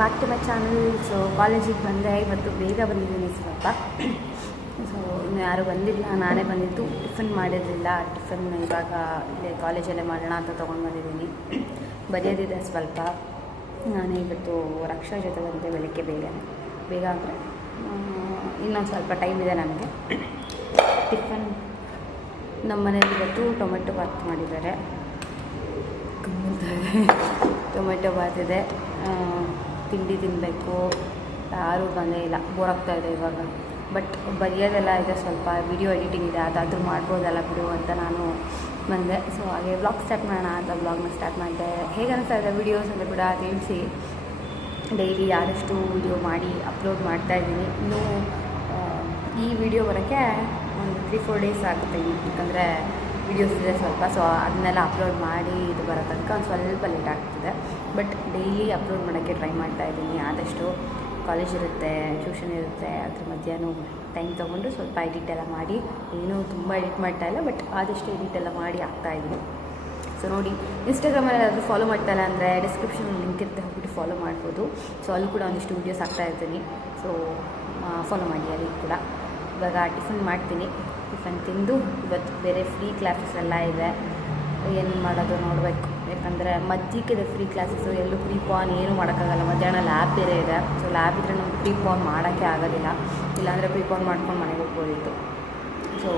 Back to my channel so ಕಾಲೇಜಿಗೆ ಬಂದೆ ಇವತ್ತು ಬೇಗ ಬಂದಿದ್ದೀನಿ ಸ್ವಲ್ಪ. ಸೊ ಇನ್ನು ಯಾರು ಬಂದಿಲ್ಲ ನಾನೇ ಬಂದಿದ್ದು ಟಿಫನ್ ಮಾಡಿರಲಿಲ್ಲ. ಟಿಫನ್ ಇವಾಗ ಇಲ್ಲೇ ಕಾಲೇಜಲ್ಲೇ ಮಾಡೋಣ ಅಂತ ತೊಗೊಂಡು ಬಂದಿದ್ದೀನಿ. ಬರೆಯೋದಿದೆ ಸ್ವಲ್ಪ. ನಾನು ಇವತ್ತು ರಕ್ಷಾ ಜೊತೆ ಬಂದೆ ಬೆಳಗ್ಗೆ ಬೇಗನೆ ಬೇಗ ಅಂದರೆ ಇನ್ನೊಂದು ಸ್ವಲ್ಪ ಟೈಮ್ ಇದೆ ನನಗೆ. ಟಿಫನ್ ನಮ್ಮ ಮನೆಯಲ್ಲಿ ಇವತ್ತು ಟೊಮೆಟೊ ಬಾತ್ ಮಾಡಿದ್ದಾರೆ. ಟೊಮೆಟೊ ಬಾತ್ ಇದೆ. ತಿಂಡಿ ತಿನ್ನಬೇಕು ಯಾರೂ ಬಂದೇ ಇಲ್ಲ. ಬೋರ್ ಆಗ್ತಾ ಇದೆ ಇವಾಗ. ಬಟ್ ಬರೆಯೋದೆಲ್ಲ ಇದೆ ಸ್ವಲ್ಪ. ವಿಡಿಯೋ ಎಡಿಟಿಂಗ್ ಇದೆ. ಅದಾದರೂ ಮಾಡ್ಬೋದಲ್ಲ ಬಿಡು ಅಂತ ನಾನು ಬಂದೆ. ಸೊ ಹಾಗೆ ಬ್ಲಾಗ್ ಸ್ಟಾರ್ಟ್ ಮಾಡೋಣ ಅಂತ ವ್ಲಾಗ್ನ ಸ್ಟಾರ್ಟ್ ಮಾಡಿದೆ. ಹೇಗೆ ಅನಿಸ್ತಾ ಇದೆ ವೀಡಿಯೋಸ್ ಅಂತ ಕೂಡ ತಿಳಿಸಿ. ಡೈಲಿ ಆದಷ್ಟು ವಿಡಿಯೋ ಮಾಡಿ ಅಪ್ಲೋಡ್ ಮಾಡ್ತಾ ಇದ್ದೀನಿ. ಇನ್ನೂ ಈ ವಿಡಿಯೋ ಬರೋಕ್ಕೆ ಒಂದು ತ್ರೀ ಫೋರ್ ಡೇಸ್ ಆಗುತ್ತೆ ಯಾಕಂದರೆ ವೀಡಿಯೋಸ್ ಇದೆ ಸ್ವಲ್ಪ ಸೊ ಅದನ್ನೆಲ್ಲ ಅಪ್ಲೋಡ್ ಮಾಡಿ ಇದು ಬರೋ ತನಕ ಒಂದು ಸ್ವಲ್ಪ ಲೇಟ್ ಆಗ್ತಿದೆ. ಬಟ್ ಡೈಲಿ ಅಪ್ಲೋಡ್ ಮಾಡೋಕ್ಕೆ ಟ್ರೈ ಮಾಡ್ತಾ ಇದ್ದೀನಿ. ಆದಷ್ಟು ಕಾಲೇಜ್ ಇರುತ್ತೆ ಟ್ಯೂಷನ್ ಇರುತ್ತೆ, ಅದ್ರ ಮಧ್ಯಾಹ್ನ ಟೈಮ್ ತೊಗೊಂಡು ಸ್ವಲ್ಪ ಎಡಿಟ್ ಎಲ್ಲ ಮಾಡಿ. ಏನೂ ತುಂಬ ಎಡಿಟ್ ಮಾಡ್ತಾ ಇಲ್ಲ ಬಟ್ ಆದಷ್ಟು ಎಡಿಟ್ ಎಲ್ಲ ಮಾಡಿ ಆಗ್ತಾ ಇದ್ದೀನಿ. ಸೊ ನೋಡಿ ಇನ್ಸ್ಟಾಗ್ರಾಮಲ್ಲಿ ಯಾರಾದರೂ ಫಾಲೋ ಮಾಡ್ತಾ ಇಲ್ಲ ಅಂದರೆ ಡಿಸ್ಕ್ರಿಪ್ಷನ್ ಲಿಂಕ್ ಇರುತ್ತೆ, ಹೋಗ್ಬಿಟ್ಟು ಫಾಲೋ ಮಾಡ್ಬೋದು. ಸೊ ಅಲ್ಲಿ ಕೂಡ ಒಂದಿಷ್ಟು ವೀಡಿಯೋಸ್ ಹಾಕ್ತಾ ಇರ್ತೀನಿ ಸೊ ಫಾಲೋ ಮಾಡಿ, ಅಲ್ಲಿ ಕೂಡ. ಇವಾಗ ಟಿಫನ್ ಮಾಡ್ತೀನಿ. ಟಿಫನ್ ತಿಂದು ಇವತ್ತು ಬೇರೆ ಫ್ರೀ ಕ್ಲಾಸಸ್ ಎಲ್ಲ ಇದೆ. ಏನು ಮಾಡೋದು ನೋಡಬೇಕು. ಯಾಕಂದರೆ ಮಧ್ಯಕ್ಕಿದೆ ಫ್ರೀ ಕ್ಲಾಸಸ್ಸು ಎಲ್ಲೂ ಫ್ರೀ ಪಾನ್ ಏನೂ ಮಾಡೋಕ್ಕಾಗಲ್ಲ. ಮಧ್ಯಾಹ್ನ ಲ್ಯಾಬ್ ಬೇರೆ ಇದೆ. ಸೊ ಲ್ಯಾಬ್ ಇದ್ದರೆ ನಮ್ಗೆ ಫ್ರೀ ಪಾನ್ ಮಾಡೋಕ್ಕೆ ಆಗೋದಿಲ್ಲ. ಇಲ್ಲಾಂದರೆ ಪ್ರೀ ಪಾನ್ ಮಾಡ್ಕೊಂಡು ಮನೆಗೆ ಹೋಗ್ಬೋದಿತ್ತು. ಸೊ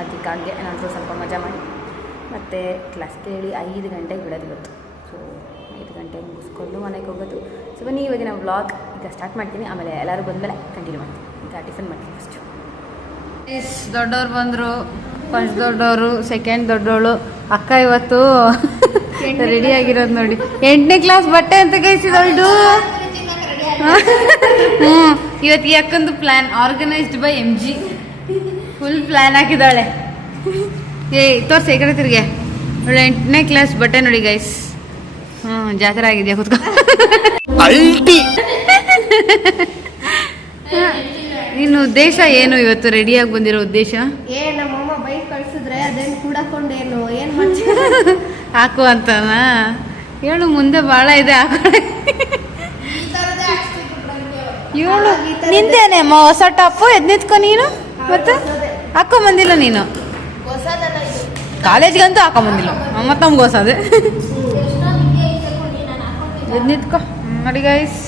ಅದಕ್ಕಾಗೆ ಏನಾದರೂ ಸ್ವಲ್ಪ ಮಜಾ ಮಾಡಿ. ಮತ್ತು ಕ್ಲಾಸ್ ಕೇಳಿ ಐದು ಗಂಟೆಗೆ ಬಿಡೋದು ಇವತ್ತು. ಸೊ ಐದು ಗಂಟೆಗೆ ಮುಗಿಸ್ಕೊಂಡು ಮನೆಗೆ ಹೋಗೋದು. ಸೊ ಬನ್ನಿ ನಾವು ವ್ಲಾಗ್ ಈಗ ಸ್ಟಾರ್ಟ್ ಮಾಡ್ತೀನಿ. ಆಮೇಲೆ ಎಲ್ಲರೂ ಬಂದಮೇಲೆ ಕಂಟಿನ್ಯೂ ಮಾಡ್ತೀನಿ. ಈಗ ಟಿಫನ್ ಮಾಡ್ತೀನಿ ಫಸ್ಟು ದೊಡ್ಡವ್ರು ಬಂದರು ಫಸ್ಟ್ ದೊಡ್ಡವರು ಸೆಕೆಂಡ್ ದೊಡ್ಡವಳು ಅಕ್ಕ ಇವತ್ತು ರೆಡಿ ಆಗಿರೋದು ನೋಡಿ. ಎಂಟನೇ ಕ್ಲಾಸ್ ಬಟ್ಟೆ ಅಂತ ಕೈಸಿದವಳು ಹ್ಞೂ ಇವತ್ತು ಯಾಕಂದು ಅಕ್ಕಂದು plan organised by M G full plan ಹಾಕಿದ್ದಾಳೆ ಏ ತೋರ್ಸ ಈ ಕಡೆ ತಿರ್ಗೆ. ನೋಡಿ ಎಂಟನೇ ಕ್ಲಾಸ್ ಬಟ್ಟೆ ನೋಡಿ ಗೈಸ್ ಹ್ಞೂ ಜಾತ್ರೆ ಆಗಿದೆಯಾ ಕುತ್ಕೊ. ನಿನ್ನ ಉದ್ದೇಶ ಏನು ಇವತ್ತು ರೆಡಿಯಾಗಿ ಬಂದಿರೋ ಉದ್ದೇಶ? ಏ ನಮ್ಮಮ್ಮ ಬೈಕ್ ಕಳ್ಸಿದ್ರೆ ಅದೇನ್ ಕೂಡಕೊಂಡೇನು? ಏನು ಹಾಕು ಅಂತನಾ? ಹೇಳು ಮುಂದೆ ಭಾಳ ಇದೆ ಹಾಕೊಳ್ಳಿ ಇವಳು ನಿಂತೇನೆ ಅಮ್ಮ ಹೊಸ ಟಾಪು ಎದ್ ನಿಂತ್ಕೊ ನೀನು? ಮತ್ತೆ? ಹಾಕೊ ಬಂದಿಲ್ಲ ನೀನು? ಕಾಲೇಜ್ಗೆ ಅಂತೂ ಕಾಲೇಜ್ಗಂತೂ ಹಾಕೊ ಬಂದಿಲ್ಲ. ಮತ್ತೆ ನಮ್ಗೆ ಹೊಸದೆ. ಎದ್ ನಿಂತ್ಕೊ. ನೋಡಿ ಗೈಸ್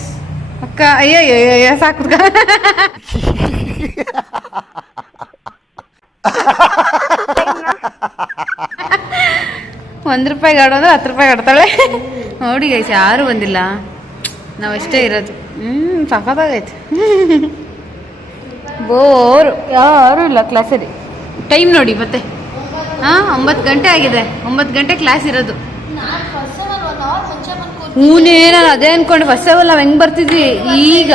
ಅಕ್ಕ, ಅಯ್ಯೋ ಅಯ್ಯೋ ಅಯ್ಯೋ ಸಾಕು ಒಂದು ರೂಪಾಯಿ ಅಂದ್ರೆ ಹತ್ತು ರೂಪಾಯಿ ಆಡ್ತಾಳೆ ನೋಡಿ ಗೈಸ್ ಯಾರು ಬಂದಿಲ್ಲ. ನಾವು ಅಷ್ಟೇ ಇರೋದು. ಹ್ಞೂ ಸಖತ್ತಾಗೈತೆ. ಬೋರು ಯಾರು ಇಲ್ಲ ಕ್ಲಾಸಲ್ಲಿ ಟೈಮ್ ನೋಡಿ ಮತ್ತೆ. ಹಾಂ, ಒಂಬತ್ತು ಗಂಟೆ ಆಗಿದೆ. ಒಂಬತ್ತು ಗಂಟೆ ಕ್ಲಾಸ್ ಇರೋದು ನಾನ್ ಫಸ್ಟ್ ಒನ್ ಅವರ್ ಮುಂಚೆ ಬಂದು ಕೂತ್ ಹೂನೇ ನಾನು ಅದೇ ಅನ್ಕೊಂಡು ಫಸ್ಟ್ ಆಫ್ ಆಲ್ ನಾವು ಹೆಂಗ್ ಬರ್ತಿದ್ವಿ? ಈಗ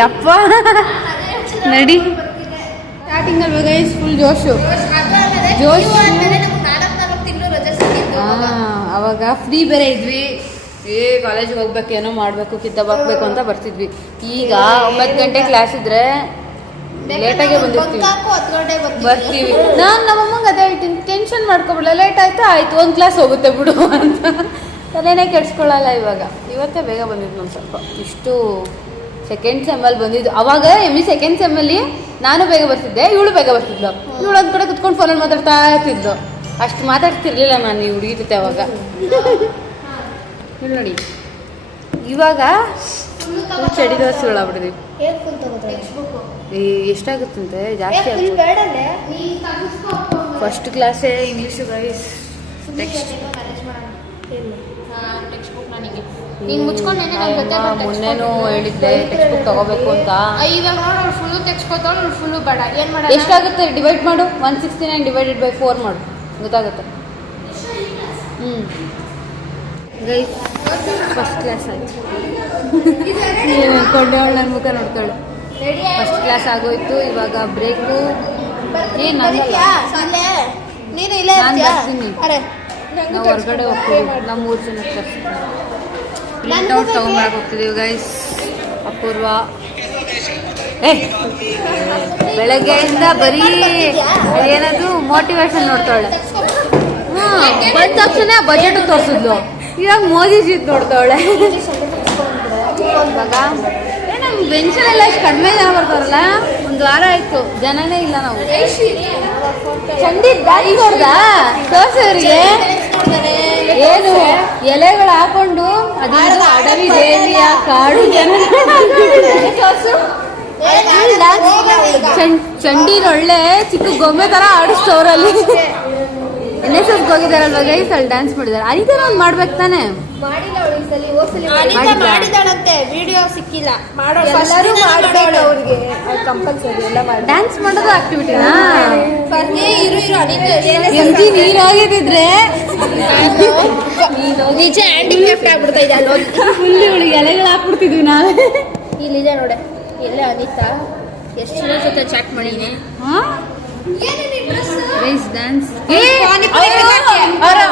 ಯಪ್ಪ. ನಡಿ. ಸ್ಟಾರ್ಟಿಂಗ್ ಅಲ್ವಾ ಗೈಸ್ ಫುಲ್ ಜೋಶು. ಜೋಶ್. ಅವಾಗ ಫ್ರೀ ಬೇರೆ ಇದ್ವಿ. ಏ ಕಾಲೇಜಿಗೆ ಹೋಗ್ಬೇಕು ಏನೋ ಮಾಡಬೇಕು ಹೋಗ್ಬೇಕು ಅಂತ ಬರ್ತಿದ್ವಿ. ಈಗ ಒಂಬತ್ತು ಗಂಟೆ ಕ್ಲಾಸ್ ಇದ್ರೆ ಲೇಟಾಗೆ ಬಂದಿರ್ತೀವಿ. ಬರ್ತೀವಿ. ಬರ್ತೀವಿ ನಾನು ನಮ್ಮಮ್ಮಂಗೆ ಅದೇ ಹೇಳ್ತೀನಿ ಟೆನ್ಷನ್ ಮಾಡ್ಕೊಬಿಡಲ್ಲ ಲೇಟ್ ಆಯ್ತು ಆಯ್ತು ಒಂದು ಕ್ಲಾಸ್ ಹೋಗುತ್ತೆ ಬಿಡು ಅಂತ. ತಲೆನೇ ಕೆಡ್ಸ್ಕೊಳ್ಳಲ್ಲ ಇವಾಗ. ಇವತ್ತೇ ಬೇಗ ಬಂದಿದ್ದು ನಾನು ಸ್ವಲ್ಪ. ಇಷ್ಟು ಸೆಕೆಂಡ್ ಸೆಮ್ಮಲ್ಲಿ ಬಂದಿದ್ದು. ಅವಾಗ ಎಂ ಇ ಸೆಕೆಂಡ್ ಸೆಮ್ಮಲ್ಲಿ ನಾನು ಬೇಗ ಬರ್ತಿದ್ದೆ ಇವಳು ಬೇಗ ಬರ್ತಿದ್ಲು. ಇವಳು ಒಂದು ಕಡೆ ಕುತ್ಕೊಂಡು ಫೋನಲ್ಲಿ ಮಾತಾಡ್ತಾ ಇರ್ತಿದ್ಲು ಅಷ್ಟು ಮಾತಾಡ್ತಿರ್ಲಿಲ್ಲ ನಾನು ಈ ಹುಡುಗಿ ಜೊತೆ ಅವಾಗ. ನೋಡಿ. ಇವಾಗ ಚಡಿ ದೋಸೆಗಳು ಆಗ್ಬಿಟ್ಟಿದ್ವಿ ಎಷ್ಟಾಗುತ್ತಂತೆ? ಜಾಸ್ತಿ first ಕ್ಲಾಸೇ English guys text text book ನನಗೆ ನೀನ್ ಮುಚ್ಕೊಂಡು ನನ್ನ ಜೊತೆ ಬಂದು ಮೊನ್ನೆನೂ ಹೇಳಿದ್ದೆ ಟೆಕ್ಸ್ಟ್ ಬುಕ್ ತಗೋಬೇಕು ಅಂತ. ಇವಾಗ ನೋಡು ಫುಲ್ಲು ಅವ್ರು ಫುಲ್ಲು ಬೇಡ. ಏನ್ ಮಾಡ ಎಷ್ಟಾಗುತ್ತೆ? ಡಿವೈಡ್ ಮಾಡು. One sixty nine divided by four ಮಾಡು. ಗೊತ್ತಾಗುತ್ತೆ? ಹ್ಞೂ ಗೈಸ್ ಫಸ್ಟ್ ಕ್ಲಾಸ್ ಆಯ್ತು. ನೀವು ಕೊಂಡವಳು ನನ್ನ ಮುಖ ನೋಡ್ತಾಳೆ ಫಸ್ಟ್ ಕ್ಲಾಸ್ ಆಗೋಯ್ತು ಇವಾಗ ಬ್ರೇಕು ಏನು ನೀನು ನಾನ್? ಬರ್ತೀನಿ. ನಾವು ಹೊರಗಡೆ ಹೋಗ್ತೀವಿ. ನಮ್ಮ ಮೂರು ಜನ ಪ್ರಿಂಟ್ ಔಟ್ ತಗೊಂಬರಕ್ಕೆ ಹೋಗ್ತಿದ್ದೀವಿ ಗೈಸ್ ಅಪೂರ್ವ. ಏ ಬೆಳಗ್ಗೆಯಿಂದ ಬರೀ ಏನದು ಮೋಟಿವೇಶನ್ ನೋಡ್ತಾಳೆ. ಹ್ಞೂ ಬಂದ ತಕ್ಷಣ ಬಜೆಟ್ ತೋರಿಸಿದ್ಲು. ಇವಾಗ ಮೋದಿಜಿ ನೋಡ್ತಾವಳೆ. ಇವಾಗ ಬೆಂಚಲ್ಲೆಲ್ಲ ಎಷ್ಟು ಕಡಿಮೆ ಜನ ಬರ್ತಾರಲ್ಲ ಒಂದು ವಾರ ಆಯ್ತು. ಜನನೇ ಇಲ್ಲ ನಾವು. ಚಂಡಿ ದಾರಿ ನೋಡ್ದಾ? ತೋರ್ಸವ್ರಿಗೆ ಏನು? ಎಲೆಗಳು ಹಾಕೊಂಡು ಅದೇನು ಅಡವಿ ದೇವಿಯ ಕಾಡು ಜನ. ಚಂಡಿನ ಒಳ್ಳೆ ಚಿಕ್ಕ ಗೊಂಬೆ ತರ ಆಡಿಸ್ತವ್ರಲ್ಲಿ ಎನ್ ಎಸ್ ಎಸ್ ಹೋಗಿದಾರಲ್ವಾ ಗೈಸ್ ಅಲ್ಲಿ ಡ್ಯಾನ್ಸ್ ಮಾಡಿದಾರೆ. ಅನಿತಾ ಒಂದು ಮಾಡ್ಬೇಕು ತಾನೆ? ಮಾಡಿಲ್ಲ ಅವಳು ಈ ಸಲ ಹೋದ್ ಅನಿತಾ ಮಾಡಿದಾಳಂತೆ. ವಿಡಿಯೋ ಸಿಕ್ಕಿಲ್ಲ. ಮಾಡೋ ಎಲ್ಲರೂ ಮಾಡಬೇಕು ಅವ್ರಿಗೆ. ಕಂಪಲ್ಸರಿ ಎಲ್ಲ ಮಾಡಿ ಡ್ಯಾನ್ಸ್ ಮಾಡೋದು ಆಕ್ಟಿವಿಟಿನಾ ಇರು ಇರು ಅನಿತಾ. ಎಂ ಜಿ ನೀನ್ ನಿಜ ಹ್ಯಾಂಡಿಕ್ರಾಫ್ಟ್ ಆಗ್ಬಿಡ್ತಾ ಇದೆ ಫುಲ್ ಇವಳಿಗೆ ಎಲೆಗಳು ಹಾಕ್ಬಿಡ್ತಿದ್ವಿ ನಾವೇ. ಇಲ್ಲಿದೆ ನೋಡೆ. ಎಲ್ಲ ಅನಿತಾ. ಎಷ್ಟು ಜನ ಜೊತೆ ಚಾಟ್ ಮಾಡಿದ್ದೀನಿ ಡ್ಯಾನ್ಸ್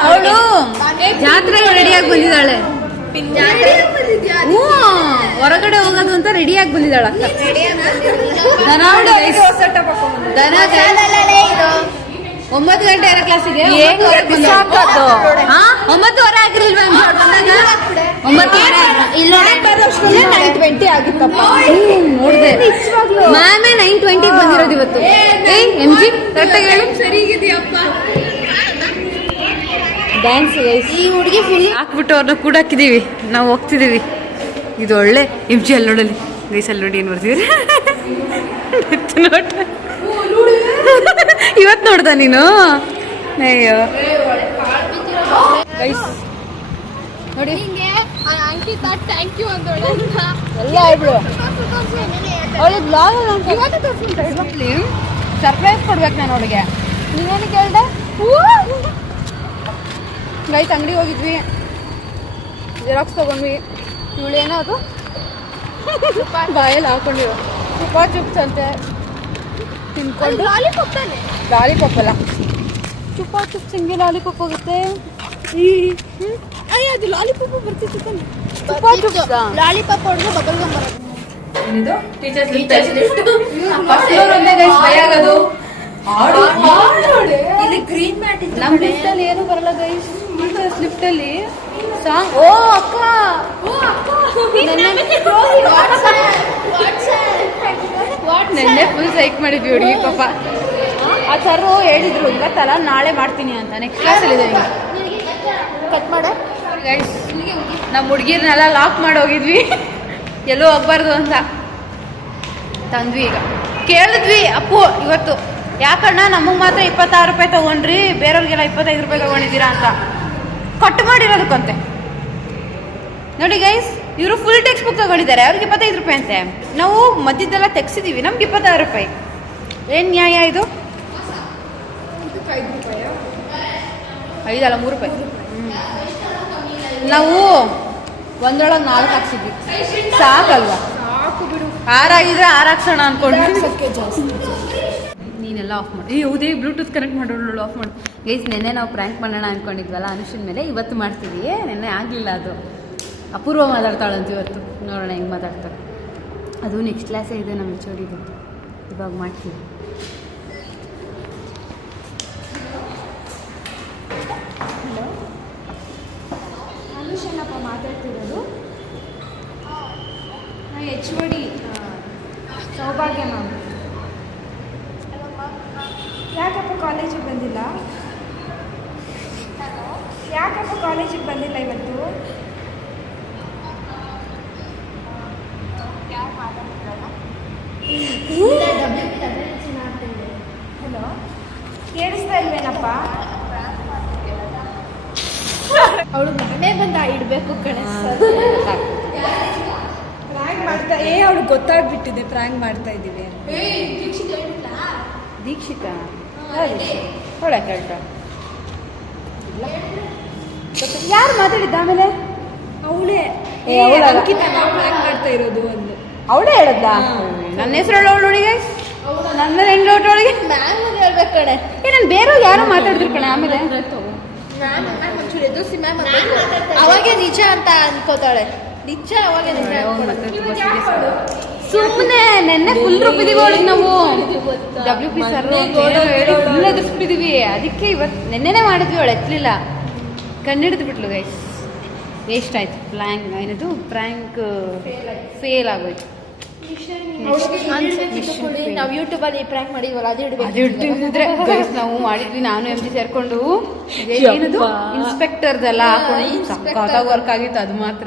ಅವಳು ಜಾತ್ರೆಗೆ ರೆಡಿಯಾಗಿ ಬಂದಿದ್ದಾಳೆ. ಹ್ಞೂ ಹೊರಗಡೆ ಹೋಗೋದು ಅಂತ ರೆಡಿಯಾಗಿ ಬಂದಿದ್ದಾಳ ಅಕ್ಕ. ಒಂಬತ್ತು ಗಂಟೆ ಇರೋ ಕ್ಲಾಸಿಗೆ ಒಂಬತ್ತುವರೆ ಆಗಿರ್ಲಿಲ್ವಾ ಒಂಬತ್ತುವರೆ ಬರೋಷ್ಟರಲ್ಲಿ ನೈನ್ ಟ್ವೆಂಟಿ ಆಗಿತ್ತಪ್ಪ. ನೋಡಿದೆ. ಮ್ಯಾಮೇ ನೈನ್ ಟ್ವೆಂಟಿ ಬಂದಿರೋದು ಇವತ್ತು. ಏ ಎಂ ಜಿ ಕರೆಕ್ಟಾಗಿ ಹೇಳು. ಡ್ಯಾನ್ಸ್ ಈ ಹುಡುಗಿ ಫುಲ್ ಹಾಕ್ಬಿಟ್ಟು ಅವ್ರನ್ನ ಕೂಡ ಹಾಕಿದೀವಿ ನಾವು ಹೋಗ್ತಿದೀವಿ. ಇದು ಒಳ್ಳೆ ಎಂ ಜಿ ಅಲ್ಲಿ ನೋಡಲಿ. ಗೈಸ್ ಅಲ್ಲಿ ನೋಡಿ ಏನು ಬರ್ತೀವಿ ನೋಟ ಇವತ್ತು ನೋಡ್ದ ನೀನು? ಅಯ್ಯೋ. ಗೈಸ್ ನೋಡಿ. ಅಂಕಿತಾ ಥ್ಯಾಂಕ್ ಯು ಅಂದೋಳೆ ಎಲ್ಲ ಹೇಳ್ಬಿಡು ಅವಳು ಬ್ಲಾಗ್ ಸರ್ಪ್ರೈಸ್ ಕೊಡ್ಬೇಕು ನಾನು ಅವಳಿಗೆ. ನೀನೇನು ಕೇಳ್ದೆ? ಗೈಸ್ ಅಂಗಡಿ ಹೋಗಿದ್ವಿ. ಜೆರಾಕ್ಸ್ ತಗೊಂಡ್ವಿ. ಇವಳು ಏನೋ ಅದು? ಬಾಯಲ್ಲಿ ಹಾಕೊಂಡಿರೋ. ತುಪ್ಪ ಚಿಪ್ಸ್ ಅಂತೆ. ತಿನ್ಕೊಂಡು. ಲಾಲಿಪಾಪ್ ತಾನೆ? ಲಾಲಿಪಾಪ್ ಅಲ್ಲ. ಚುಪ್ಪ ಚಿಪ್ಸ್ ಹಿಂಗೆ ಲಾಲಿಪಾಪ್ ಹೋಗುತ್ತೆ. ಈ ಹ್ಮ್? ಅಯ್ಯ ಅದು ಲಾಲಿಪಾಪ್ ಬರ್ತಿತ್ತು ತಾನೆ. ಲಾಲಿಪಾಪ್ ಹೊಡೆದು ಬಬಲ್ ಗಮ್ ಬರೋದು ಇಲ್ಲಿ ಗ್ರೀನ್ ಮ್ಯಾಟ್ ನಮ್ಮ ಲಿಫ್ಟ್ ಅಲ್ಲಿ ಏನು ಬರಲ್ಲ ಗೈಸ್ ಲಿಫ್ಟ್ ಅಲ್ಲಿ ಸಾಂಗ್ ಓ ಅಕ್ಕ. ನೆನ್ನೆ ಫುಲ್ ಸೈಕ್ ಮಾಡಿದ್ವಿ ಹುಡುಗಿ ಪಾಪ. ಆ ಸರ್ ಹೇಳಿದ್ರು ಇವತ್ತಲ್ಲ ನಾಳೆ ಮಾಡ್ತೀನಿ ಅಂತ. ನೆಕ್ಸ್ಟ್ ಕ್ಲಾಸಲ್ಲಿ ಇದೆ ಕಟ್ ಮಾಡ. ನಮ್ಮ ಹುಡುಗಿರ್ನೆಲ್ಲ ಲಾಕ್ ಮಾಡಿ ಹೋಗಿದ್ವಿ. ಎಲ್ಲೂ ಹೋಗ್ಬಾರ್ದು ಅಂತ. ತಂದ್ವಿ ಈಗ. ಕೇಳಿದ್ವಿ ಅಪ್ಪು ಇವತ್ತು ಯಾಕಣ್ಣ ನಮಗೆ ಮಾತ್ರ ಇಪ್ಪತ್ತಾರು ರೂಪಾಯಿ ತಗೊಂಡ್ರಿ ಬೇರೆಯವ್ರಿಗೆಲ್ಲ ಇಪ್ಪತ್ತೈದು ರೂಪಾಯಿ ತಗೊಂಡಿದ್ದೀರಾ ಅಂತ. ಕಟ್ ಮಾಡಿರೋದಕ್ಕಂತೆ. ನೋಡಿ ಗೈಸ್ ಇವರು ಫುಲ್ ಟೆಕ್ಸ್ಟ್ ಬುಕ್ ತಗೊಂಡಿದ್ದಾರೆ ಅವ್ರಿಗೆ ಇಪ್ಪತ್ತೈದು ರೂಪಾಯಿ ಅಂತೆ. ನಾವು ಮಧ್ಯದೆಲ್ಲ ತೆಗ್ಸಿದೀವಿ ನಮ್ಗೆ ಇಪ್ಪತ್ತಾರು ರೂಪಾಯಿ. ಏನು ನ್ಯಾಯ ಇದು? ಐದಲ್ಲ ಮೂರು ರೂಪಾಯಿ. ನಾವು ಒಂದ್ರೊಳಗೆ ನಾಲ್ಕು ಹಾಕ್ಸಿದ್ವಿ. ಸಾಕಲ್ವಾ? ಆರಾಗಿದ್ರೆ ಆರು ಹಾಕ್ಸೋಣ ಅನ್ಕೊಂಡು ನೀನೆಲ್ಲ ಆಫ್ ಮಾಡಿ. ಈ ಉದಯ ಬ್ಲೂಟೂತ್ ಕನೆಕ್ಟ್ ಮಾಡೋಳು ಆಫ್ ಮಾಡಿ. ಗೈಸ್ ನೆನ್ನೆ ನಾವು ಪ್ರ್ಯಾಂಕ್ ಮಾಡೋಣ ಅನ್ಕೊಂಡಿದ್ವಲ್ಲ ಅನುಷನ್ ಮೇಲೆ ಇವತ್ತು ಮಾಡ್ತಿದ್ವಿ ನೆನ್ನೆ ಆಗಲಿಲ್ಲ ಅದು. ಅಪೂರ್ವ ಮಾತಾಡ್ತಾಳಂತ ಇವತ್ತು. ನೋಡೋಣ ಹೆಂಗೆ ಮಾತಾಡ್ತಾಳೆ. ಅದು ನೆಕ್ಸ್ಟ್ ಕ್ಲಾಸೇ ಇದೆ ನಮ್ಮ ಚೋಡಿದು ಇವಾಗ ಮಾಡ್ತೀವಿ. ಮಾತಾಡ್ತಿರೋದು? H O D Saubhagya ma'am. ಯಾಕಪ್ಪ ಕಾಲೇಜಿಗೆ ಬಂದಿಲ್ಲ? ಯಾಕಪ್ಪ ಕಾಲೇಜಿಗೆ ಬಂದಿಲ್ಲ ಇವತ್ತು ಹಲೋ ಕೇಳಿಸ್ತಾ ಇಲ್ವೇನಪ್ಪ ಅವಳು ನಾನೇ ಬಂದ ಇಡ್ಬೇಕು ಕಣೆ ಪ್ರಾಂಕ್ ಅವಳು ಗೊತ್ತಾಗ್ಬಿಟ್ಟಿದೆ ಪ್ರ್ಯಾಂಕ್ ಮಾಡ್ತಾ ಇದ್ದೀವಿ ದೀಕ್ಷಿತಾ ಅವಳೆ ಕೇಳ್ತಾ ಯಾರು ಮಾತಾಡಿದ್ದ ಆಮೇಲೆ? ಅವಳೇ. ಅಂಕಿತ ನಾವು ಮಾಡ್ತಾ ಇರೋದು ಒಂದು. ಅವಳೇ ಹೇಳದ್ದ ನನ್ನ ಹೆಸರು ಅವಳು ಹುಡುಗಿ ನನ್ನ ಹೆಂಗ್ ಅವಳಿಗೆ? ಮ್ಯಾಮ್ ಹೇಳ್ಬೇಕು ಕಣೆ. ಏ ನಾನು ಬೇರೆ ಯಾರು ಮಾತಾಡಿದ್ರು ಕಣೆ ಆಮೇಲೆ. ನಾನು ಮ್ಯಾಮ್ ಒಂಚೂರು ಎದುರಿಸಿ ಮ್ಯಾಮ್ ಅವಾಗೆ ನಿಜ ಅಂತ ಅನ್ಕೋತಾಳೆ. ನಿಜ ಅನ್ಕೊಳ್ಳೋದು. ಸುಮ್ಮನೆ ನೆನ್ನೆ ಫುಲ್ ರುಬ್ಬಿದೀವಿ ಅವಳಿಗೆ ನಾವು. ಡಬ್ಲ್ಯೂ ಪಿ ಸರ್ ಫುಲ್ ಎದುರಿಸ್ಬಿಟ್ಟಿದೀವಿ ಅದಕ್ಕೆ ಇವತ್ತು ನೆನ್ನೆನೆ ಮಾಡಿದ್ವಿ ಅವಳು ಎತ್ತಲಿಲ್ಲ ಕಣ್ಣಿಡಿದು ಬಿಟ್ಲು ಗೈಸ್ ವೇಸ್ಟ್ ಆಯ್ತು. ಪ್ಲ್ಯಾಂಕ್ ಏನದು? ಪ್ರ್ಯಾಂಕ್ ಫೇಲ್ ಆಗೋಯ್ತು. ನಾವು ಯೂಟ್ಯೂಬ್ ಅಲ್ಲಿ ಪ್ರ್ಯಾಂಕ್ ಮಾಡಿದ್ವಲ್ಲ ಅದು ಇಡ್ಬೇಕು ಇಟ್ಟಿದ್ರೆ ಗೈಸ್ ನಾವು ಮಾಡಿದ್ವಿ ನಾನು ಎಂ ಜಿ ಸೇರ್ಕೊಂಡು. ಏನದು ಇನ್ಸ್ಪೆಕ್ಟರ್ದಲ್ಲ ಸಕ್ಕತ್ತಾಗಿ ವರ್ಕ್ ಆಗಿತ್ತು ಅದು ಮಾತ್ರ.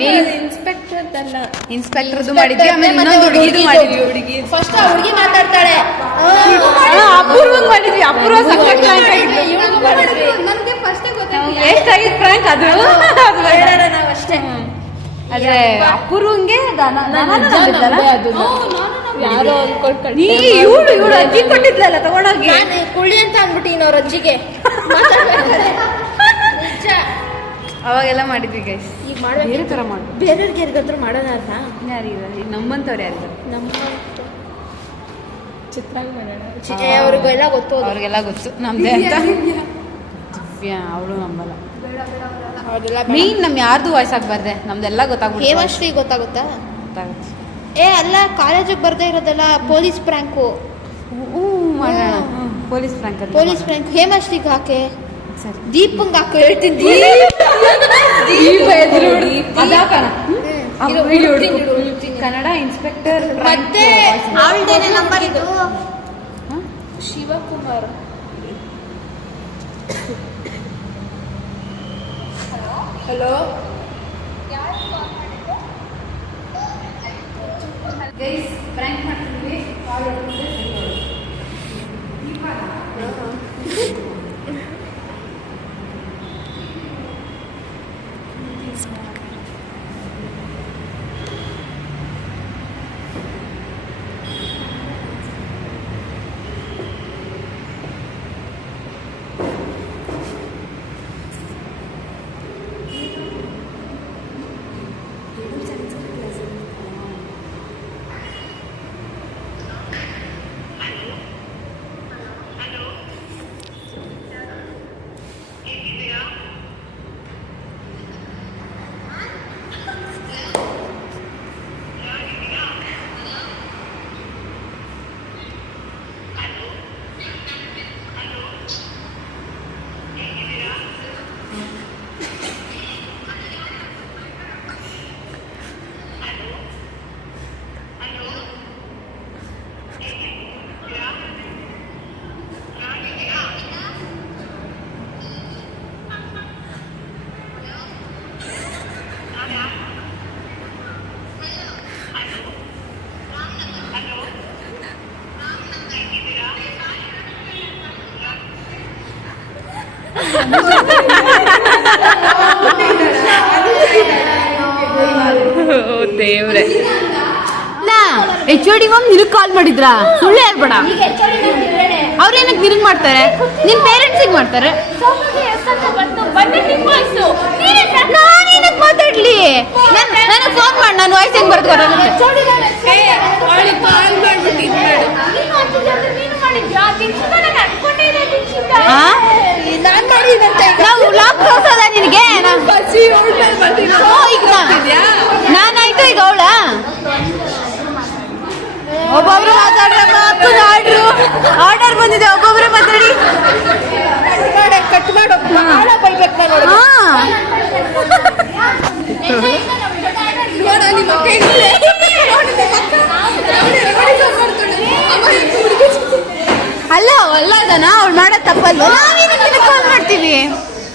ಮೇನ್ ಇನ್ಸ್ಪೆಕ್ಟರ್ ಅಲ್ಲ ಇನ್ಸ್ಪೆಕ್ಟರ್ದು ಮಾಡಿದ್ವಿ ಆಮೇಲೆ ಇನ್ನೊಂದು ಹುಡುಗಿದು ಮಾಡಿದ್ವಿ ಹುಡುಗಿ. ಫಸ್ಟ್ ಆ ಹುಡುಗಿ ಮಾತಾಡ್ತಾಳೆ. ಅಪೂರ್ವ ಮಾಡಿದ್ವಿ ಅಪೂರ್ವ ವೇಸ್ಟ್ ಆಗಿತ್ತು. ಪ್ರ್ಯಾಂಕ್ ಅದು. ನಾವು ಅಷ್ಟೇ ಆದ್ರೆ ಅಪೂರ್ವಂಗೆ? ಯಾರೋ ಅನ್ಕೊಳ್ಕೊಂಡು ನೀ ಇವಳು ಇವಳು ಅಜ್ಜಿ ಕೊಟ್ಟಿದ್ಲಲ್ಲ ತಗೊಂಡೋಗಿ. ನಾನು ಕುಳ್ಳಿ ಅಂತ ಅಂದ್ಬಿಟ್ಟಿನ ಅವ್ರ ಅಜ್ಜಿಗೆ ನಿಜ. ಅವಾಗೆಲ್ಲ ಮಾಡಿದ್ವಿ ಗೈಸ್ ಈಗ ಮಾಡ್ಬೇಕು ಬೇರೆ ತರ ಮಾಡು. ಬೇರೆಯವ್ರಿಗೆ ಯಾರಿಗಾದ್ರೂ ಮಾಡೋಣ ಅಂತ? ಯಾರಿಲ್ಲ ಈಗ ನಮ್ಮಂತವ್ರು ಯಾರಿಲ್ಲ ನಮ್ಮ ಚಿತ್ರಾಂಗ ಮಾಡೋಣ. ಅವ್ರಿಗೆಲ್ಲ ಗೊತ್ತು. ಅವ್ರಿಗೆಲ್ಲ ಗೊತ್ತು. ನಮ್ದೇ ಅಂತ. ದಿವ್ಯ ಅವಳು ನಂಬಲ್ಲ. ಬೇಡ. ಮೇನ್ ನಮ್ ಯಾರ್ದು ವಾಯ್ಸ್ ಆಗ್ಬಾರ್ದೆ? ನಮ್ದೆಲ್ಲ ಗೊತ್ತಾಗ್ಬಿಡುತ್ತೆ. ಹೇಮಶ್ರೀ ಗೊತ್ತಾಗುತ್ತಾ? ಗೊತ್ತಾಗುತ್ತೆ. ಏ ಅಲ್ಲ ಕಾಲೇಜಿಗೆ ಬರ್ದೇ ಇರೋದಲ್ಲ ಪೊಲೀಸ್ ಪ್ರ್ಯಾಂಕು. ಹ್ಞೂ ಮಾಡೋಣ. Police prank police prank. ಹೇಮಶ್ರೀಗೆ ಹಾಕೆ? ಸರಿ. ದೀಪಂಗ್ ಹಾಕು ಹೇಳ್ತೀನಿ. ದೀಪ ಎದುರು ಅದಾಕಣ. ಕನ್ನಡ ಇನ್ಸ್ಪೆಕ್ಟರ್ ಮತ್ತೆ ಅವಳದೇನೆ ನಂಬರ್ ಇದು. ಶಿವಕುಮಾರ್. ಹಲೋ ಗೈಸ್ ಪ್ರ್ಯಾಂಕ್ ಮಾಡ್ತಿದ್ವಿ ದೇವ್ರೆ. ಎಚ್ ಓ ಡಿ ಮ್ಯಾಮ್ ನಿನಗೆ ಕಾಲ್ ಮಾಡಿದ್ರಾ? ಸುಳ್ಳು ಹೇಳ್ಬೇಡ. ಅವ್ರೇನಕ್ಕೆ ನಿನಗೆ ಮಾಡ್ತಾರೆ? ನಿನ್ ಪೇರೆಂಟ್ಸಿಗೆ ಮಾಡ್ತಾರೆ? ಮಾತಾಡ್ಲಿ. ನನಗೆ ಫೋನ್ ಮಾಡಿ ನಾನು ವಾಯ್ಸ್ ಹೆಂಗ್ ಬರ್ದು ಮಾಡಿದಂತೆ ನಾವು ಲಾಕ್ ತೋರ್ಸೋದ ನಿನಗೆ? ಓ, ಈಗ ನಾ- ನಾನಾಯ್ತು ಈಗ ಅವಳ? ಒಬ್ಬೊಬ್ರು ಅಕ್ಕನ ಆರ್ಡ್ರು ಆರ್ಡರ್ ಬಂದಿದೆ ಒಬ್ಬೊಬ್ರೆ ಮಾತಾಡಿ. ಕಟ್ ಮಾಡಿ ಕಟ್ ಮಾಡಿ ಬಹಳ ಬೈಬೇಕು ನಾನು ಅವ್ಳಿಗೆ. ಹಾ ನೋಡು, ತಪ್ಪಲ್ಲ ಅಕ್ಕ ಹೆಂಗಿದೆ? ನೋಡು, ನಿಮ್ಮ ಅಕ್ಕ. ನೋಡಿ, ನೋಡಿ, ಮಾಡ್ಕೊಂಡು. ಅಮ್ಮ ಹೆಂಗ್ ಹುಡುಗಿ ಅಲ್ಲ ಅಲ್ಲ ಅದನ ಅವ್ಳು ಮಾಡೋದ್ ತಪ್ಪಲ್ವ ನಾವೇನಕ್ಕೆ ಕಾಲ್ ಮಾಡ್ತೀವಿ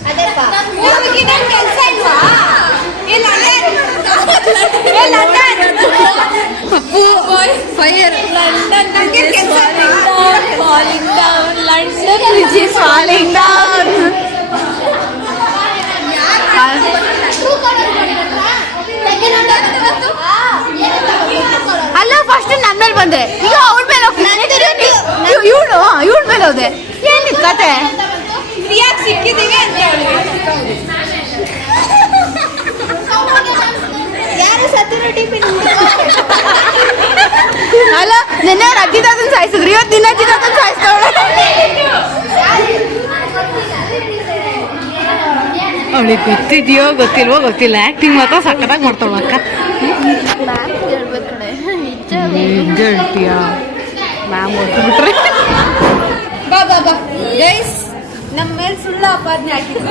ಅದೇಪ್ಪ ಕೆಲಸ ಇಲ್ವಾ ಫೈರ್ ಫಾಲಿಂಗ್ ಡೌನ್ ಅಲ್ಲ ಫಸ್ಟ್ ನನ್ನ ಮೇಲೆ ಬಂದೆ. ಈಗ ಅವಳ ಮೇಲೆ ಇವಳು? ಇವಳ ಮೇಲೆ ಹೋದೆ. ಏನು ಕತೆ? ಸಿಕ್ಕಿದ್ದೀವಿ ಅಂತ ಯಾರು ಸತ್ತಿರೋ ಟಿಫಿನ್ ಅಲ್ಲ ನಿನ್ನೆ ಅಜ್ಜಿ ತಾತನ್ ಸಾಯಿಸಿದ್ರು. ಇವತ್ತು ನಿನ್ನ ಅಜ್ಜಿ ತಾತನ್ ಸಾಯಿಸ್ತವಳೆ ಅವಳಿಗೆ ಗೊತ್ತಿದೆಯೋ ಗೊತ್ತಿಲ್ವೋ ಗೊತ್ತಿಲ್ಲ. ಆಕ್ಟಿಂಗ್ ಮಾತ್ರ ಸಕ್ಕತ್ತಾಗಿ ಮಾಡ್ತಾವ ಅಕ್ಕ. ನಿಜ ಹೇಳ್ತೀಯಾ ಮ್ಯಾಮ್ ಬಿಟ್ರೆ ಬಾ ಬಾ ಬಾ. ಗೈಸ್ ನಮ್ಮ ಮೇಲೆ ಸುಳ್ಳು ಅಪಾದನೆ ಹಾಕಿದ್ರು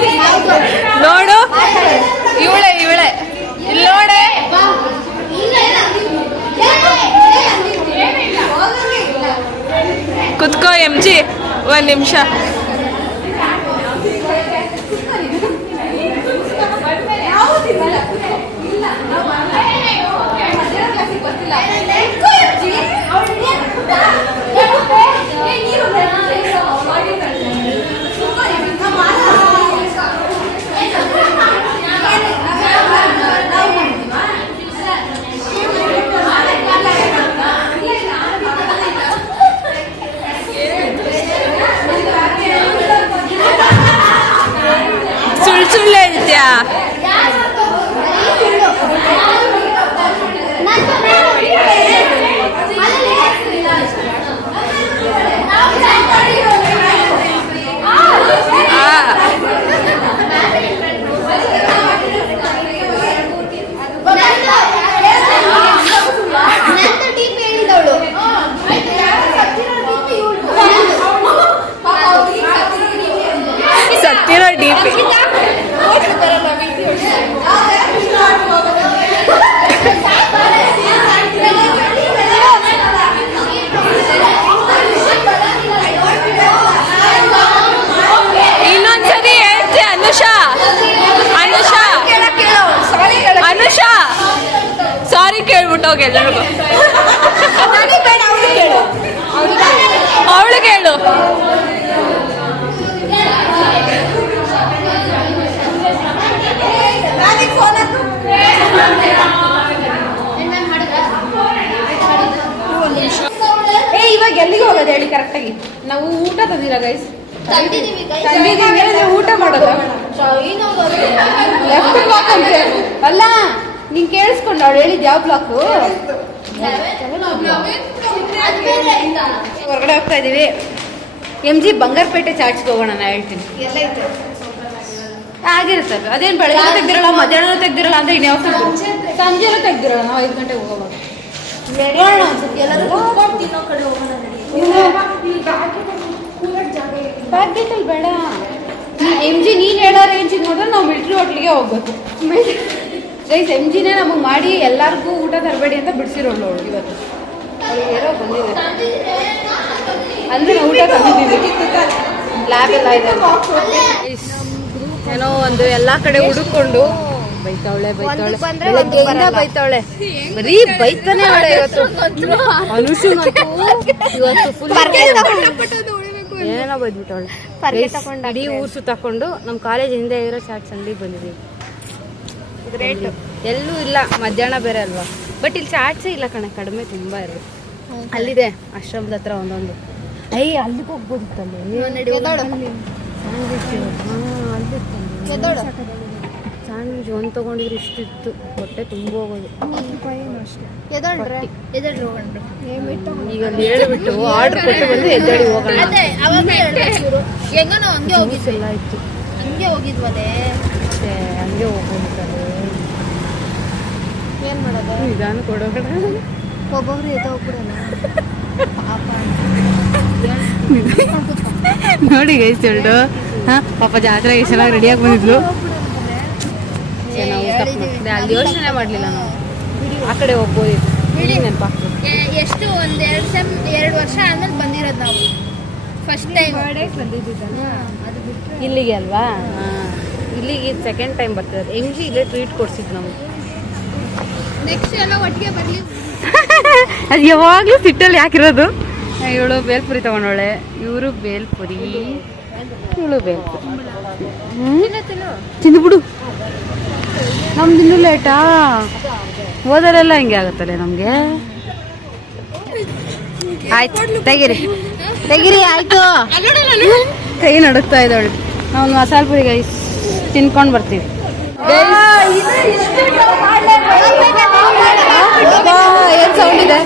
ನೋಡು. ಇವಳೆ ಇವಳೆ. ಇಲ್ಲಿ ನೋಡೆ. ಕುತ್ಕೋ ಎಂ ಜಿ ಒಂದು ನಿಮಿಷ ಸುಳ್ಳು ಸುಳ್ಳು ಹೇಳ್ತೀಯಾ ಸತ್ತಿರೋ ಡಿ ಪಿ ಇನ್ನೊಂದ್ಸರಿ ಹೇಳ್ತಿ ಅನುಷಾ ಅನುಷಾ ಅನುಷಾ ಸಾರಿ ಕೇಳ್ಬಿಟ್ಟು ಹೋಗಿ ಎಲ್ಲರಿಗೂ. ಅವಳು ಕೇಳು. ಏ ಇವಾಗ ಎಲ್ಲಿಗೆ ಹೋಗೋದು ಹೇಳಿ ಕರೆಕ್ಟಾಗಿ ನಾವು ಊಟ ತಂದಿಲ್ಲ ಗೈಸ್ ಊಟ ಮಾಡೋದು? ಅಲ್ಲ ನೀನ್ ಕೇಳಿಸ್ಕೊಂಡು ಅವ್ಳು ಹೇಳಿದ್ ಯಾವ ಬ್ಲಾಕು ಹೊರಗಡೆ ಹೋಗ್ತಾ ಇದೀವಿ. ಎಂ ಜಿ ಬಂಗಾರಪೇಟೆ ಚಾಟ್ಸ್ಗೆ ಹೋಗೋಣ, ನಾ ಹೇಳ್ತೀನಿ. ಆಗಿರುತ್ತೆ ಅದೇನು ಬೆಳಗ್ಗೆ ತೆಗ್ದಿರಲ್ಲ, ಮಧ್ಯಾಹ್ನ ತೆಗ್ದಿರಲ್ಲ ಅಂದ್ರೆ ಇನ್ಯಾವ ಸಂಜೆನೂ ತೆಗ್ದಿರಲ್ಲ, ನಾವು ಐದು ಗಂಟೆಗೆ ಹೋಗೋವಾಗ. ಬೇಡ. ಎಂ ಜಿ ನೀನು ಹೇಳೋ ರೇಂಜಿಗೆ ನೋಡಿದ್ರೆ ನಾವು ಮಿಲ್ಟ್ರಿ ಹೋಟ್ಲಿಗೆ ಹೋಗ್ಬೇಕು. ಗೈಸ್ ಎಂ ಜಿನೇ ನಮಗೆ ಮಾಡಿ ಎಲ್ಲರಿಗೂ ಊಟ ತರಬೇಡಿ ಅಂತ ಬಿಡಿಸಿರೋಳು ಅವಳು ಇವತ್ತು. ಅವ್ಳಿಗೆ ಏನೋ ಬಂದಿದೆ. ಅಂದ್ರೆ ಊಟ ತಂದಿದ್ದೀವಿ. ಲ್ಯಾಬ್ ಎಲ್ಲ ಇದೆ ಏನೋ ಒಂದು ಎಲ್ಲಾ ಕಡೆ ಹುಡುಕೊಂಡು. ಬೈತಾವಳೆ ಬೈತಾವಳೆ. ಬೆಳಗ್ಗೆಯಿಂದ ಬೈತಾವಳೆ. ಬರೀ ಬೈತಾನೆ ಅವಳೆ ಇವತ್ತು. ಇವತ್ತು ಫುಲ್ ಏನೋ ಬೈದ್ಬಿಟ್ಟವಳೆ. ಇಡೀ ಊರ್ಸು ತಕೊಂಡು ನಮ್ಮ ಕಾಲೇಜ್ ಹಿಂದೆ ಇರೋ ಚಾಟ್ ಅಂಗಡಿಗೆ ಬಂದಿದ್ದೀವಿ ಗ್ರೇಟ್ ಎಲ್ಲೂ ಇಲ್ಲ ಮಧ್ಯಾಹ್ನ ಬೇರೆ ಅಲ್ವಾ? ಬಟ್ ಇಲ್ಲಿ ಚಾಟ್ಸೇ ಇಲ್ಲ ಕಣ ಕಡಿಮೆ ತುಂಬಾ ಇರೋದು. ಅಲ್ಲಿದೆ ಆಶ್ರಮದ ಹತ್ರ ಒಂದೊಂದು. ಐ ಅಲ್ಲಿಗೆ ಹೋಗ್ಬೋದಿತ್ತಲ್ಲಿ ಸ್ಯಾಂಡ್ವಿಚ್ ಒಂದು ತಗೊಂಡಿದ್ರೆ ಇಷ್ಟಿತ್ತು. ಹೊಟ್ಟೆ ತುಂಬ ಹೋಗೋದು. ಈಗ ಅಲ್ಲಿ ಹೇಳ್ಬಿಟ್ಟು ಆರ್ಡರ್ ಕೊಟ್ಟು ಬಂದು ಎದ್ದೇಳಿ ಹೋಗೋಣ. ಅದೇ ಅವಾಗ ಹೇಳ್ಬೇಕು ಹೆಂಗ ಇತ್ತು ಹಂಗೆ ಹೋಗಿದ್ವದೇ ಮತ್ತೆ ಹಂಗೆ ಹೋಗ್ಬೋದಿತ್ತಲ್ಲ ಏನ್ ಮಾಡೋದು? ನಿಧಾನ ಕೊಡೋಣ ಒಬ್ಬೊಬ್ರು ಎದ್ದು ಹೋಗ್ಬಿಡೋಣ ಪಾಪ. ನೋಡಿ ಗೈಸ್ ಎರಡು ಹಾ ಪಾಪ ಜಾತ್ರೆ ಎಷ್ಟು ಚೆನ್ನಾಗಿ ರೆಡಿಯಾಗಿ ಬಂದಿದ್ಲು. ನಾವು. ಅಲ್ಲಿ ಯೋಚನೆ ಮಾಡಲಿಲ್ಲ ನಾವು. ಆ ಕಡೆ ಹೋಗ್ಬೋದಿತ್ತು ಹೇಳಿ ನೆನಪ? ಎಷ್ಟು ಒಂದ್ ಎರಡ್ ಸೆಮ್ ಎರಡು ವರ್ಷ ಆದ್ಮೇಲೆ ಬಂದಿರೋದು ನಾವು. ಫಸ್ಟ್ ಟೈಮ್ ಇಲ್ಲಿಗೆ ಅಲ್ವಾ? ಇಲ್ಲಿಗೆ ಸೆಕೆಂಡ್ ಟೈಮ್ ಬರ್ತದೆ ಹೆಂಗ್ ಇಲ್ಲೇ ಟ್ರೀಟ್ ಕೊಡ್ಸಿದ್ದು ನಮಗೆ. ಅದು ಯಾವಾಗಲೂ ಸಿಟ್ಟಲ್ಲಿ ಯಾಕಿರೋದು? ಇವಳು ಬೇಲ್ಪುರಿ ತಗೊಂಡೋಳೆ ಇವರು ಬೇಲ್ಪುರಿ. ಇವಳು ಬೇಲ್ಪುರಿ. ತಿಂದ್ಬಿಡು. ನಮ್ದು ಇನ್ನೂ ಲೇಟಾ? ಹೋದರೆಲ್ಲ ಹಿಂಗೆ ಆಗುತ್ತಲ್ಲ ನಮಗೆ? ಆಯ್ತು ತೆಗಿರಿ. ತೆಗಿರಿ ಆಯ್ತು. ಕೈ ನಡುಕ್ತಾ ಇದ್ದಾಳೆ. ನಾವು ಮಸಾಲೆ ಪುರಿ ಗೈಸ್ ತಿನ್ಕೊಂಡು ಬರ್ತೀವಿ. ಏನು ಸೌಂಡ್ ಇದೆ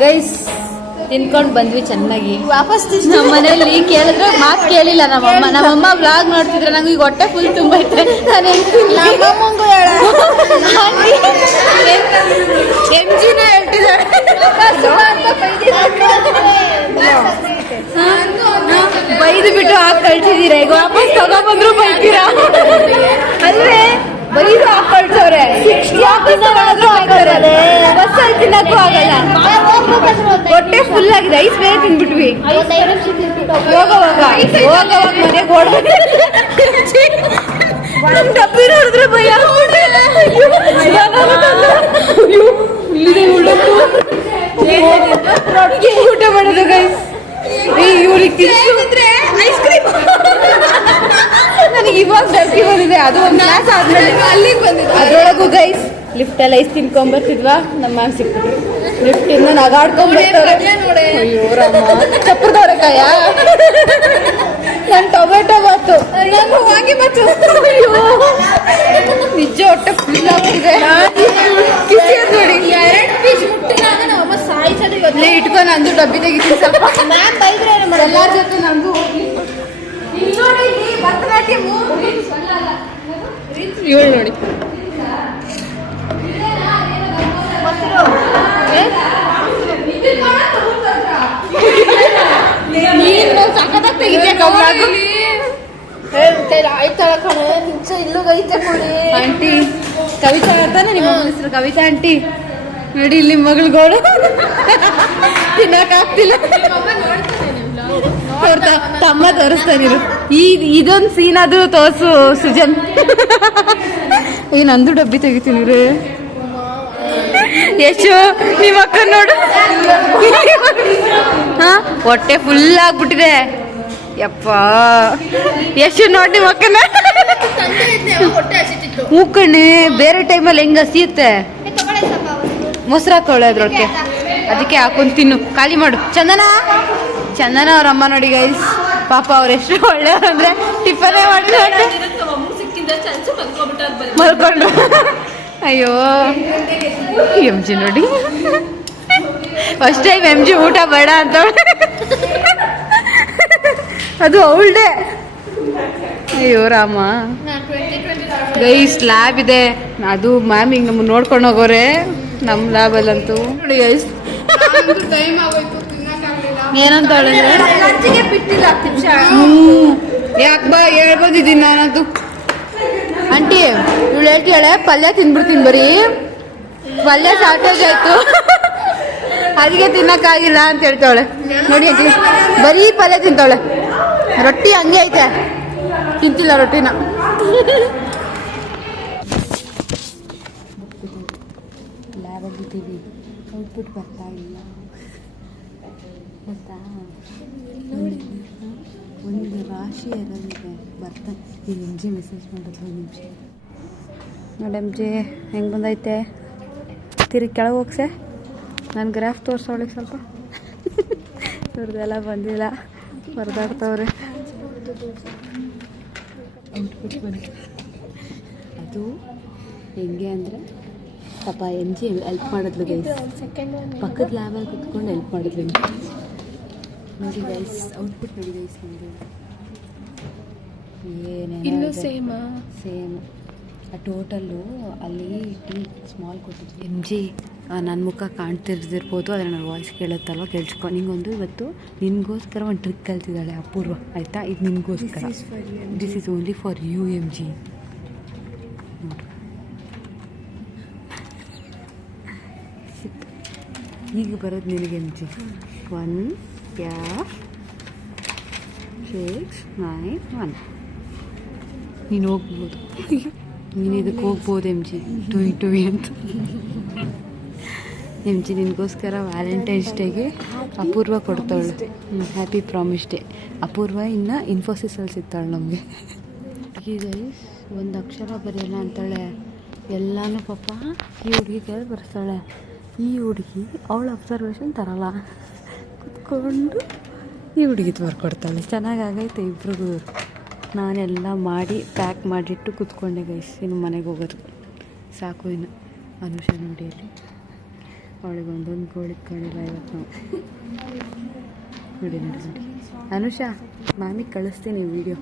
ಗೈಸ್ ತಿನ್ಕೊಂಡು ಬಂದ್ವಿ ಚೆನ್ನಾಗಿ. ವಾಪಸ್ ನಮ್ಮ ಮನೆಯಲ್ಲಿ ಕೇಳಿದ್ರೆ ಮಾತು ಕೇಳಿಲ್ಲ ನಮ್ಮಮ್ಮ. ನಮ್ಮಮ್ಮ ಬ್ಲಾಗ್ ನೋಡ್ತಿದ್ರೆ ನಂಗೆ ಈಗ ಹೊಟ್ಟೆ ಫುಲ್ ತುಂಬೈತೆ ನಾನು ಎಂ ಜಿನೇ ಬೈದು ಬಿಟ್ಟು ಹಾಕಿ ಕಳ್ಸಿದೀರ ಈಗ ವಾಪಸ್ ತಗೊಂಡ್ರು ಬೈತೀರಾ? ಅಲ್ವೇ? ಬೈದು ಹಾಕಿ ಕಳ್ಸೋರೆ. ವಾಪಸ್ ತಗೊಂಡ್ರು ಹಾಕ್ತಾರೆ ಬಸ್ಸಲ್ಲಿ ತಿನ್ನಕ್ಕೂ ಆಗಲ್ಲ. ಹೊಟ್ಟೆ ಫುಲ್ ಆಗಿದೆ ಐಸ್ ಬೇರೆ ತಿನ್ಬಿಟ್ವಿ ಹೋಗ ಡಬ್ಬಿ ನೋಡಿದ್ರೆ ಭಯ ಊಟ ಮಾಡೋದು ಗೈಸ್ ಇವ್ರಿಗೆ ಐಸ್ ಕ್ರೀಮ್ ನನಗೆ ಇವಾಗ ಡಬ್ಬಿ ಬಂದಿದೆ ಅದು ಒಂದು ಕ್ಲಾಸ್ ಆದ್ಮೇಲೆ. ಅಲ್ಲಿಗೆ ಬಂದಿದೆ ಅದ್ರೊಳಗೂ ಗೈಸ್ ಲಿಫ್ಟ್ ಎಲ್ಲ ಐಸ್ ತಿನ್ಕೊಂಬರ್ತಿದ್ವಾ? ನಮ್ಮ ಮ್ಯಾಮ್ ಸಿಕ್ಬಿಟ್ರು. ಲಿಫ್ಟ್ ಇಂದ ನಗಾಡ್ಕೊಂಡ್ಬರ್ತಾರೆ ಅಯ್ಯೋ ರಾಮ. ನನ್ನ ನನ್ ಟೊಮೆಟೊ ಬಾತು ನಾನು ವಾಂಗಿ ಬಾತು ಅಯ್ಯೋ. ನಿಜ ಹೊಟ್ಟೆ ಫುಲ್ ಆಗ್ತಿದೆ ಕಿಸಿ ಅದ್ ನೋಡಿ. ಎರಡು ಪೀಸ್ ಮುಟ್ಟಿದಾಗ ನಮ್ಮಮ್ಮ ಸಾಯಿಸೋದು ಇವತ್ತು. ಇಲ್ಲೇ ಇಟ್ಕೊಂಡು ನಂದು ಡಬ್ಬಿ ತೆಗಿತೀನಿ ಸ್ವಲ್ಪ. ಮ್ಯಾಮ್ ಬೈದ್ರೆ ಏನು ಮಾಡೋದು? ಎಲ್ಲಾರ ಜೊತೆ ನಂದು ಇಲ್ಲಿ ನೋಡಿ ಭರತನಾಟ್ಯ ಇವಳು ನೋಡಿ. ಆಂಟಿ ಕವಿತಾ ಅಂತಾನೆ ನಿಮ್ಮ ಮಗಳ ಹೆಸರು ಕವಿತಾ ಆಂಟಿ. ನೋಡಿ ಇಲ್ಲಿ ಮಗಳುಗಳು ತಿನ್ನಕ್ ಆಗ್ತಿಲ್ಲ. ತಮ್ಮ ತೋರಿಸ್ತಾನೆ ಈ ಇದೊಂದು ಸೀನ್ ಆದ್ರೂ ತೋರ್ಸು ಸುಜನ್. ಈ ನಂದು ಡಬ್ಬಿ ತೆಗಿತೀನಿ ರೀ. ಯಶು ನಿಮ್ಮ ಅಕ್ಕ ನೋಡು. ಹಾ ಹೊಟ್ಟೆ ಫುಲ್ ಆಗ್ಬಿಟ್ಟಿದೆ. ಯಪ್ಪ. ಯಶು ನೋಡಿ ನಿಮ್ಮ ಅಕ್ಕನ. ತಂದೆ ಇದ್ದೆ ಅವಾಗ ಹೊಟ್ಟೆ ಹಸಿತಿತ್ತು ಹೂ ಕಣೆ ಬೇರೆ ಟೈಮಲ್ಲಿ ಹೆಂಗ ಹಸಿಯುತ್ತೆ? ಮೊಸರು ಹಾಕೊಳ್ಳೆ ಅದ್ರೊಳಗೆ ಅದಕ್ಕೆ ಹಾಕೊಂಡು ತಿನ್ನು. ಖಾಲಿ ಮಾಡು. ಚಂದನ? ಚಂದನ ಅವ್ರ ಅಮ್ಮ ನೋಡಿ ಗೈಸ್ ಪಾಪ ಅವ್ರು ಎಷ್ಟು ಒಳ್ಳೆಯವ್ರು ಅಂದ್ರೆ ಟಿಫನೇ ಮಾಡಿ ಮಲ್ಕೊಂಡ್ರು ಅಯ್ಯೋ. ಎಂ ಜಿ ನೋಡಿ. ಫಸ್ಟ್ ಟೈಮ್ ಎಂ ಜಿ ಊಟ ಬೇಡ ಅಂತ. ಅದು ಅವಳ್ದೆ. ಅಯ್ಯೋ ರಾಮ. ಗೈಸ್ ಲ್ಯಾಬ್ ಇದೆ. ಅದು ಮ್ಯಾಮ್ ಈಗ ನಮ್ಗೆ ನೋಡ್ಕೊಂಡು ಹೋಗೋರೆ. ನಮ್ಮ ಲ್ಯಾಬಲ್ಲಂತೂ ನೋಡಿ ಗೈಸ್ ಏನಂತ ಹೇಳಿದ್ರೆ? ಯಾಕೆ ಬಾ ಹೇಳ್ಬೋದಿದ್ದೀನಿ ನಾನದು ಆಂಟಿ, ಇವಳು ಹೇಳ್ತಿಯಾಳೆ ಪಲ್ಯ ತಿನ್ಬಿಡ್ತೀನಿ ಬರೀ. ಪಲ್ಯ ಶಾರ್ಟೇಜ್ ಆಯ್ತು. ಅದಕ್ಕೆ ತಿನ್ನಕ್ಕಾಗಿಲ್ಲ ಅಂತ ಹೇಳ್ತಾವಳೆ. ನೋಡಿ ಆಂಟಿ, ಬರೀ ಪಲ್ಯ ತಿಂತಾವಳೆ. ರೊಟ್ಟಿ ಹಂಗೆ ಐತೆ. ತಿಂತಿಲ್ಲ ರೊಟ್ಟಿನ. ಔಟ್ಪುಟ್ ಬರ್ತಾ ಇಲ್ಲ. ಒಂದು ರಾಶಿ ಇರೋದಿದೆ ಬರ್ತಾ ಈಗ ಎಂ ಜಿ ಮೆಸೇಜ್ ಮಾಡಿದ್ಲು ನಿಮಿಷ ನೋಡಿ ಜಿ, ಹೆಂಗೆ ಬಂದೈತೆ? ತಿರು ಕೆಳಗೆ ಹೋಗ್ಸೆ. ನಾನು ಗ್ರಾಫ್ ತೋರಿಸೋಳಿಗೆ ಸ್ವಲ್ಪ. ಇವ್ರದ್ದೆಲ್ಲ ಬಂದಿಲ್ಲ. ಹೊರದಾಡ್ತವ್ರೆ ಅದು ಹೆಂಗೆ ಅಂದರೆ, ಪಾಪ ಎಂ ಜಿ ಹೆಲ್ಪ್ ಮಾಡಿದ್ಲು ಗೈಸ್ ಪಕ್ಕದ ಲ್ಯಾಬಲ್ಲಿ ಕುತ್ಕೊಂಡು ಹೆಲ್ಪ್ ಮಾಡಿದ್ಲು. ನೋಡಿ ಗೈಸ್ ಔಟ್ಪುಟ್ ನೋಡಿ ಗೈಸ್ ನಮ್ಮದು ಏನೇನೋ ಸೇಮ್ ಸೇಮ್ ಆ? ಟೋಟಲ್ಲು ಅಲ್ಲಿ ಟೀ ಸ್ಮಾಲ್ ಕೊಟ್ಟಿದ್ವಿ. ಎಂ ಜಿ ನನ್ನ ಮುಖ ಕಾಣ್ತಿರ್ದಿರ್ಬೋದು ಆದರೆ ನನ್ನ ವಾಯ್ಸ್ ಕೇಳುತ್ತಲ್ವ? ಕೇಳಿಸ್ಕೊ. ನಿಂಗೊಂದು ಇವತ್ತು ನಿನಗೋಸ್ಕರ ಒಂದು ಟ್ರಿಕ್ ಕಲ್ತಿದ್ದಾಳೆ ಅಪೂರ್ವ ಆಯಿತಾ? ಇದು ನಿನಗೋಸ್ಕರ. This is only for you M G ಈಗ ಬರೋದು ನಿನಗೆ ಎಂ ಜಿ ಒನ್ ಯಾ ಸಿಕ್ಸ್ ನೈನ್ ಒನ್ ನೀನು ಹೋಗ್ಬೋದು. ನೀನು ಇದಕ್ಕೆ ಹೋಗ್ಬೋದು ಎಂ ಜಿ. ಟುಯ್ ವಿ ಅಂತ ಎಂ ಜಿ, ನಿನಗೋಸ್ಕರ ವ್ಯಾಲೆಂಟೈನ್ಸ್ ಡೇಗೆ ಅಪೂರ್ವ ಕೊಡ್ತಾಳೆ ಹ್ಯಾಪಿ ಪ್ರಾಮಿಸ್ ಡೇ ಅಪೂರ್ವ, ಇನ್ನು ಇನ್ಫೋಸಿಸಲ್ಲಿ ಸಿಗ್ತಾಳೆ ನಮಗೆ. ಈಗ ಒಂದು ಅಕ್ಷರ ಬರೆಯಲ್ಲ ಅಂತಾಳೆ. ಎಲ್ಲನೂ ಪಾಪ ಈ ಹುಡುಗಿ ಕೇಳಿ ಬರ್ತಾಳೆ ಈ ಹುಡುಗಿ ಅವಳು ಅಬ್ಸರ್ವೇಷನ್ ತರಲ್ಲ. ಕುತ್ಕೊಂಡು ಈ ಹುಡುಗಿದು ಬರ್ಕೊಡ್ತಾಳೆ. ಚೆನ್ನಾಗಾಗೈತೆ ಇಬ್ರಿಗೂ. ನಾನೆಲ್ಲ ಮಾಡಿ ಪ್ಯಾಕ್ ಮಾಡಿಟ್ಟು ಕೂತ್ಕೊಂಡೆ ಗೈಸ್ ಇನ್ನು ಮನೆಗೆ ಹೋಗೋದು. ಸಾಕು ಇನ್ನು. ಅನುಷಾ ನೋಡಿಯಲ್ಲಿ ಅವಳಿಗೆ ಒಂದೊಂದು ಗೋಳಿ ಕಾಣಿಲ್ಲ ಇವತ್ತು ನಾವು. ನೋಡಿ ನೋಡಿ ಅನುಷಾ ಮಾಮಿ ಕಳಿಸ್ತೀನಿ ವಿಡಿಯೋ